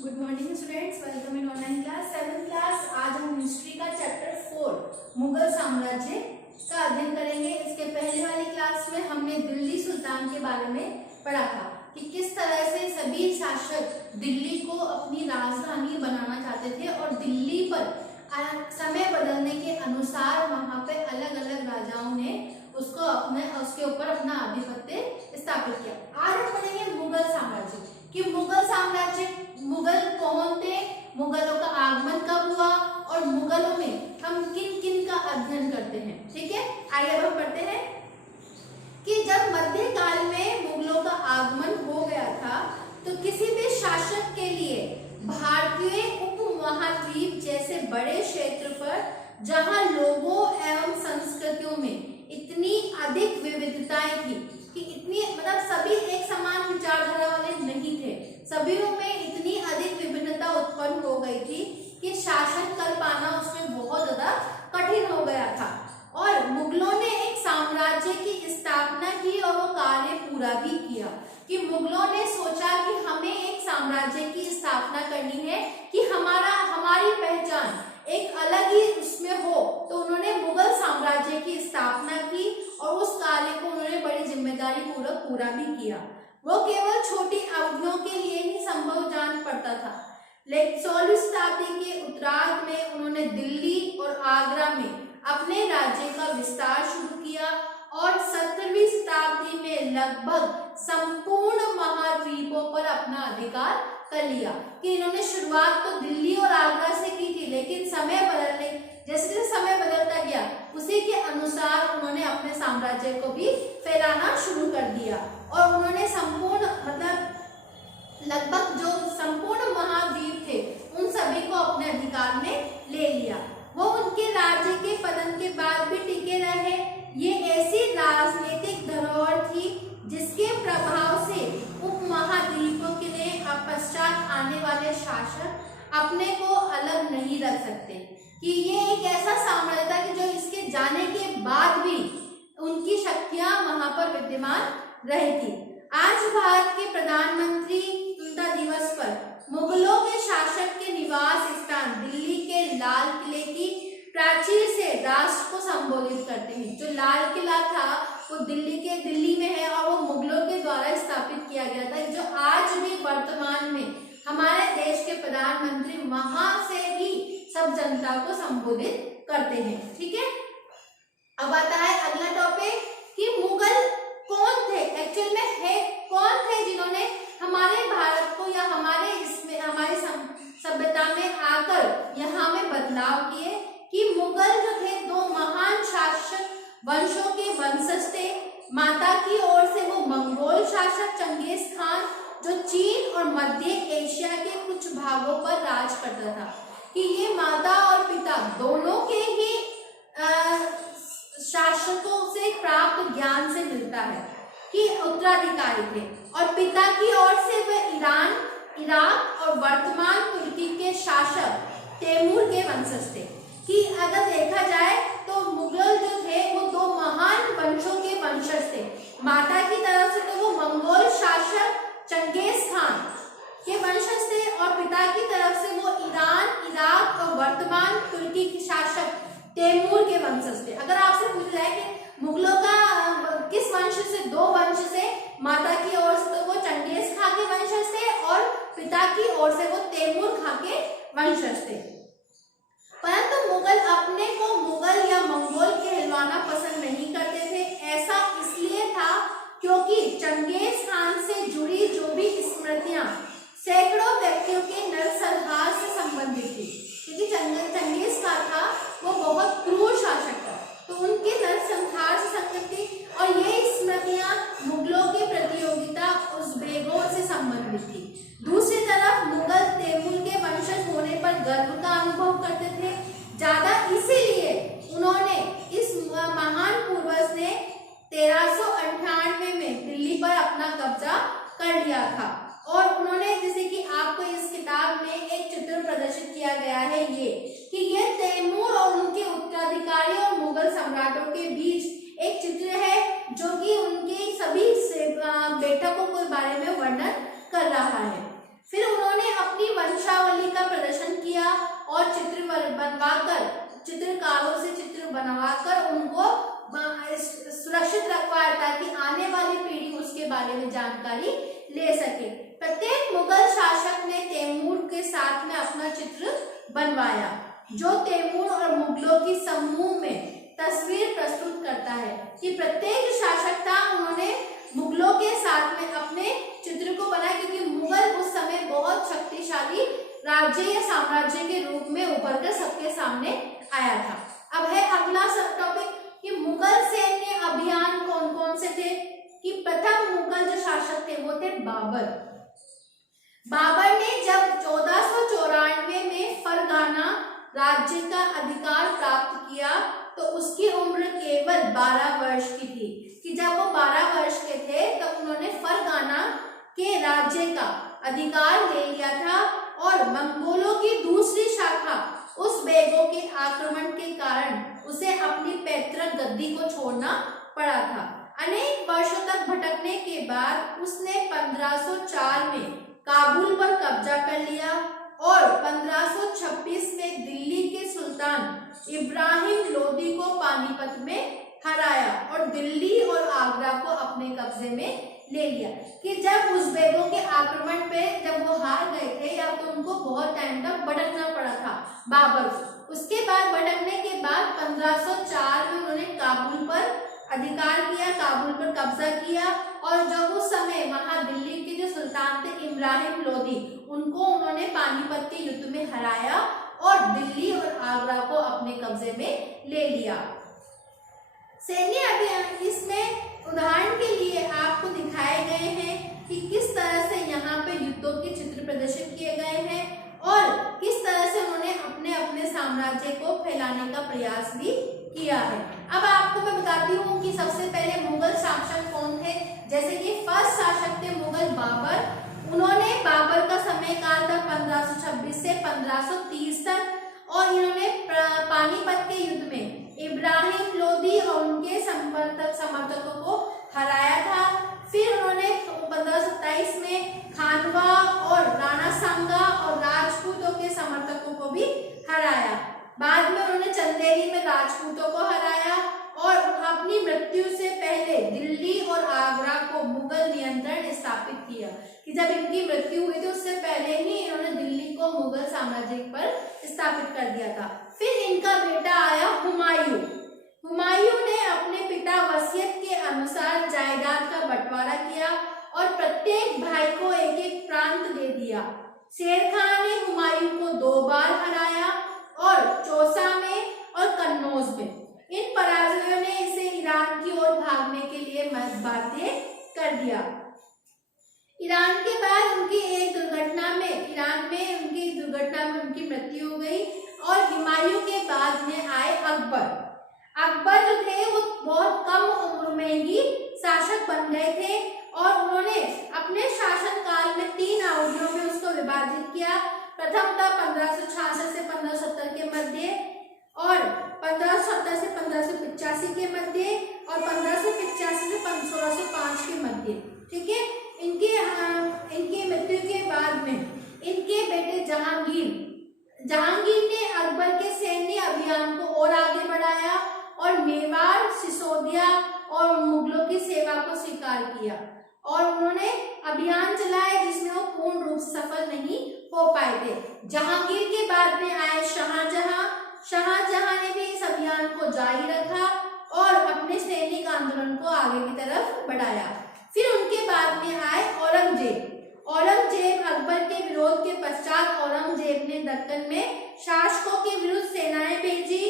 Good morning students, welcome in online class 7th class. आज हम history का chapter 4 Mughal साम्राज्य का अध्ययन करेंगे। इसके पहले वाली क्लास में हमने दिल्ली सुल्तान के बारे में पढ़ा था कि किस तरह से सभी शासक दिल्ली को अपनी राजधानी बनाना चाहते थे और दिल्ली पर समय बदलने के अनुसार वहां पे अलग अलग राजाओं ने उसके ऊपर अपना आधिपत्य स्थापित किया। आज हम पढ़ेंगे मुगल साम्राज्य कि मुगल साम्राज्य, मुगल कौन थे, मुगलों का आगमन कब हुआ और मुगलों में हम किन किन का अध्ययन करते हैं। ठीक है, आइए अब हम पढ़ते हैं कि जब मध्यकाल में मुगलों का आगमन हो गया था तो किसी भी शासक के लिए भारतीय उपमहाद्वीप जैसे बड़े क्षेत्र पर जहां लोगों एवं संस्कृतियों में इतनी अधिक विविधताएं थी कि इतनी सभी एक समान विचारधारा वाले नहीं थे, सभी में इतनी अधिक विभिन्नता उत्पन्न हो गई थी कि शासन कर पाना उसमें बहुत ज्यादा कठिन हो गया था। और मुगलों ने एक साम्राज्य की स्थापना की और वो कार्य पूरा भी किया कि मुगलों ने सोचा कि हमें एक साम्राज्य की स्थापना करनी है कि हमारी पहचान एक अलग ही उसमें हो। तो उन्होंने मुगल साम्राज्य की स्थापना की और उस कार्य को उन्होंने बड़ी जिम्मेदारी पूर्वक पूरा भी किया। वो केवल छोटी अवधियों के लिए ही संभव जान पड़ता था, लेकिन 16वीं शताब्दी के उत्तरार्ध में उन्होंने दिल्ली और आगरा में अपने राज्य का विस्तार शुरू किया और 17वीं शताब्दी में लगभग संपूर्ण महाद्वीपों पर अपना अधिकार कर लिया। कि इन्होंने शुरुआत तो दिल्ली और आगरा से की थी, लेकिन जैसे समय बदलता गया उसी के अनुसार उन्होंने अपने साम्राज्य को भी फैलाना शुरू कर दिया और उन्होंने लगभग जो संपूर्ण महाद्वीप थे उन सभी को अपने अधिकार में ले लिया। वो उनके राज्य के पतन के बाद भी टिके रहे। ये ऐसी राजनीतिक धरोहर थी जिसके प्रभाव से उपमहाद्वीपों के लिए पश्चात आने वाले शासक अपने को अलग नहीं रख सकते। कि ये एक ऐसा साम्राज्य था कि जो इसके जाने के बाद भी उनकी शक्तियां वहां पर विद्यमान रही थी। आज भारत के प्रधानमंत्री स्वतंत्रता दिवस पर मुगलों के शासक के निवास स्थान दिल्ली के लाल किले की प्राचीर से राष्ट्र को संबोधित करते हैं। जो लाल किला था वो दिल्ली में है और वो मुगलों के द्वारा स्थापित किया गया था। जो आज भी वर्तमान में हमारे देश के प्रधानमंत्री वहां से ही सब जनता को संबोधित करते हैं। ठीक है, अब आता है अगला टॉपिक कि मुगल कौन थे, एक्चुअल में है कौन थे जिन्होंने हमारे भारत को या हमारी सभ्यता में आकर यहाँ में बदलाव किए। कि मुगल जो थे दो महान शासक वंशों के वंशज थे। माता की ओर से वो मंगोल शासक चंगेज खान जो चीन और मध्य एशिया के कुछ भागों पर राज करता था। कि ये माता और पिता दोनों के ही शासकों से प्राप्त ज्ञान से मिलता है कि उत्तराधिकारी थे। और पिता की ओर से वह ईरान, इराक और वर्तमान तुर्की के शासक तैमूर के वंशज थे। कि अगर देखा जाए तो मुगल जो थे वो दो महान वंशों के वंशज थे। माता की तरफ से तो वो मंगोल शासक चंगेज खान के वंशज थे और पिता की तरफ से वो ईरान, इराक और वर्तमान तुर्की के शासक तैमूर के वंशज थे। अगर आपसे पूछ जाए कि मुगलों का किस वंश से, दो वंश से, माता की ओर से तो वो चंगेज खान के वंशज थे और पिता की ओर से वो तैमूर खान के वंशज थे। परंतु मुगल अपने को मुगल या मंगोल कहलवाना पसंद नहीं करते थे। ऐसा इसलिए था क्योंकि चंगेज खान से जुड़ी जो भी स्मृतियां सैकड़ों व्यक्तियों के नरसंहार से संबंधित थी। क्योंकि चंगेज खान था वो बहुत क्रूर शासक था, तो उनके नरसंहार से संबंधित थी और ये स्मृतियां मुगलों के प्रतियोगिता उज़्बेकों से संबंधित थी। दूसरी तरफ मुगल तैमूर के वंशज होने पर गर्व का अनुभव करते थे ज्यादा, इसीलिए उन्होंने इस महान पूर्वज ने 1398 में दिल्ली पर अपना कब्जा कर लिया था। और उन्होंने, जैसे कि आपको इस किताब में एक चित्र प्रदर्शित किया गया है, ये कि ये तैमूर और उनके उत्तराधिकारी और मुगल सम्राटों के बीच एक चित्र है जो कि उनके सभी बैठकों के बारे में वर्णन कर रहा है। फिर उन्होंने अपनी वंश बनवाकर, चित्रकारों से चित्र बनवाकर उनको सुरक्षित रखवाया ताकि आने वाली पीढ़ी उसके बारे में जानकारी ले सके। प्रत्येक मुगल शासक ने तैमूर के साथ में अपना चित्र बनवाया, जो तैमूर और मुगलों की समूह में तस्वीर प्रस्तुत करता है कि प्रत्येक शासक था उन्होंने मुगलों के साथ में अपने चित्र को बनाया, क्योंकि मुगल उस समय बहुत शक्तिशाली राज्य या साम्राज्य के रूप में उभर कर सबके सामने आया था। अब है अगला टॉपिक कि मुगल सैन्य अभियान कौन कौन से थे। कि प्रथम मुगल जो शासक थे वो थे बाबर। बाबर ने जब 1494 में फरगाना राज्य का अधिकार प्राप्त किया तो उसकी उम्र केवल 12 वर्ष की थी। कि जब वो 12 वर्ष के थे तो उन्होंने फरगाना के राज्य का अधिकार ले लिया था और मंगोलों की दूसरी शाखा उस बेगों के आक्रमण के कारण उसे अपनी पैतृक गद्दी को छोड़ना पड़ा था। अनेक वर्षों तक भटकने के बाद उसने 1504 में काबुल पर कब्जा कर लिया और 1526 में दिल्ली के सुल्तान इब्राहिम लोदी को पानीपत में हराया और दिल्ली और आगरा को अपने कब्जे में ले लिया। कि जब उस बेगों के आक्रमण पे जब वो हार गए थे या तो उनको बहुत टाइम तक भटकना पड़ा था बाबर को। उसके बाद भटकने के बाद 1504 में उन्होंने काबुल पर अधिकार किया, काबुल पर कब्जा किया और जब उस समय वहां दिल्ली के जो सुल्तान थे इब्राहिम लोदी, उनको उन्होंने पानीपत के युद्ध में हराया और दिल्ली और आगरा को अपने कब्जे में ले लिया। सैन्य अभियान, इसमें उदाहरण के लिए आपको दिखाए गए हैं कि किस तरह से यहाँ पे युद्धों के चित्र प्रदर्शित किए गए हैं और किस तरह से उन्होंने अपने अपने साम्राज्य को फैलाने का प्रयास भी किया है। अब आपको मैं बताती हूँ कि सबसे पहले मुगल शासक कौन थे। जैसे कि फर्स्ट शासक थे मुगल बाबर। उन्होंने बाबर का समय काल था 1526 से 1530 तक और इन्होंने पानीपत के युद्ध में इब्राहिम लोदी और उनके समर्थकों को हराया था। फिर उन्होंने 1527 में खानवा और राणा सांगा और राजपूतों के समर्थकों को भी हराया। बाद में उन्होंने चंदेरी में राजपूतों को हराया और अपनी मृत्यु से पहले दिल्ली और आगरा को मुगल नियंत्रण स्थापित किया। कि जब इनकी मृत्यु हुई थी उससे पहले ही इन्होंने दिल्ली को मुगल साम्राज्य पर स्थापित कर दिया था। फिर इनका बेटा आया हुमायूं। हुमायूं ने अपने पिता वसीयत के अनुसार जायदाद का बंटवारा किया और प्रत्येक भाई को एक एक प्रांत दे दिया। शेर खान ने हुमायूं को 2 बार हराया और चौसा में और कन्नौज में। इन पराजयों ने इसे ईरान की ओर भागने के लिए बाध्य कर दिया। ईरान के बाद उनकी एक दुर्घटना में उनकी मृत्यु हो गई और हुमायूं के बाद में आए अकबर। अकबर जो थे वो बहुत कम उम्र में ही शासक बन गए थे और उन्होंने अपने शासन काल में 3 अवधियों में उसको विभाजित किया। प्रथम था 1566 से 1570 के मध्य और 1570 से 1585 के मध्य और 1585 से 1605 के मध्य। ठीक है। इनकी मृत्यु के बाद में इनके बेटे जहांगीर ने अकबर के सैन्य अभियान को और आगे बढ़ाया और मेवाड़, सिसोदिया और मुगलों की सेवा को स्वीकार किया और उन्होंने अभियान चलाए जिसमें वो पूर्ण रूप से सफल नहीं हो पाए थे। जहांगीर के बाद में आए शाहजहां ने भी इस अभियान को जारी रखा और अपने सैनिक आंदोलन को आगे की तरफ बढ़ाया। फिर उनके बाद में आए औरंगजेब अकबर के विरोध के पश्चात औरंगजेब ने दक्कन में शासकों के विरुद्ध सेनाएं भेजी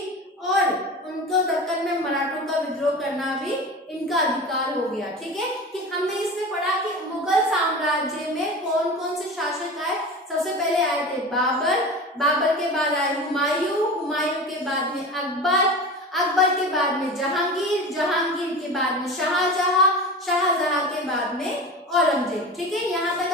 और उनको दक्कन में मराठों का विद्रोह करना भी इनका अधिकार हो गया। ठीक है। कि हमने इसमें पढ़ा कि मुगल साम्राज्य में कौन कौन से शासक आए। सबसे पहले आए थे बाबर के बाद आए हुमायूं के बाद में अकबर के बाद में जहांगीर के बाद में शाहजहां के बाद में औरंगजेब। ठीक है। यहाँ तक